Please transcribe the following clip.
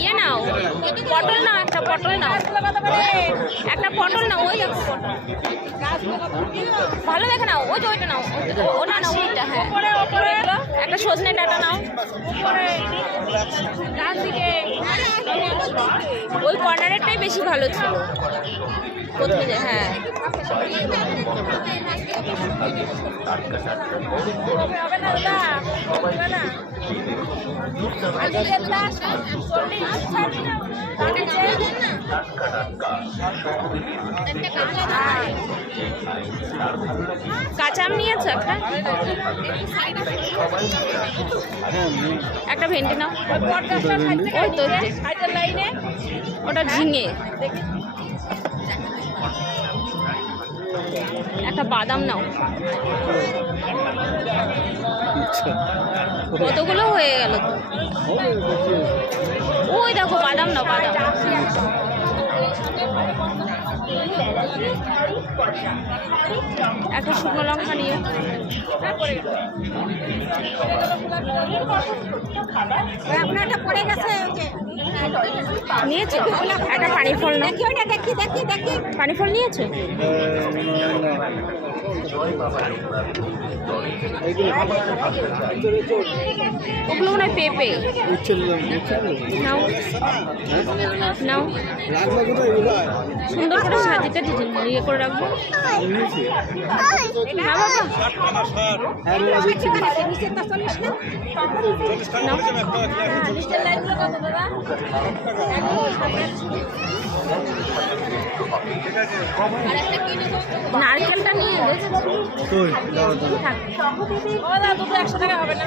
ইয়ে নাও, পটল নাও, একটা পটল নাও, একটা পটল নাও। ওই দেখো পটল ভালো দেখে নাও, ওই যে ওইটা নাও, ওটা নাও, ওইটা। হ্যাঁ, একটা সজনে ডাঁটা নাও। ওই কর্নারেরটাই বেশি ভালো ছিল প্রথমে। হ্যাঁ, কাঁচা আম নিয়েছো একটা? একটা ভেন্ডি নাও। ওই তো ওটা ঝিঙে। একটা বাদাম নাও। কতগুলো হয়ে গেল তো। ওই দেখো বাদাম নাও, বাদাম। একটা শুকনো লঙ্কা নিয়ে নিয়েছো? একটা পানি ফল নাও। পানি ফল নিয়েছো? ওগুলো মনে হয় পেঁপে। নাও নাও, সুন্দর করে সাজিতে ইয়ে করে রাখবো। না বাবা, নারকেলটা নিয়ে 100 টাকা হবে না।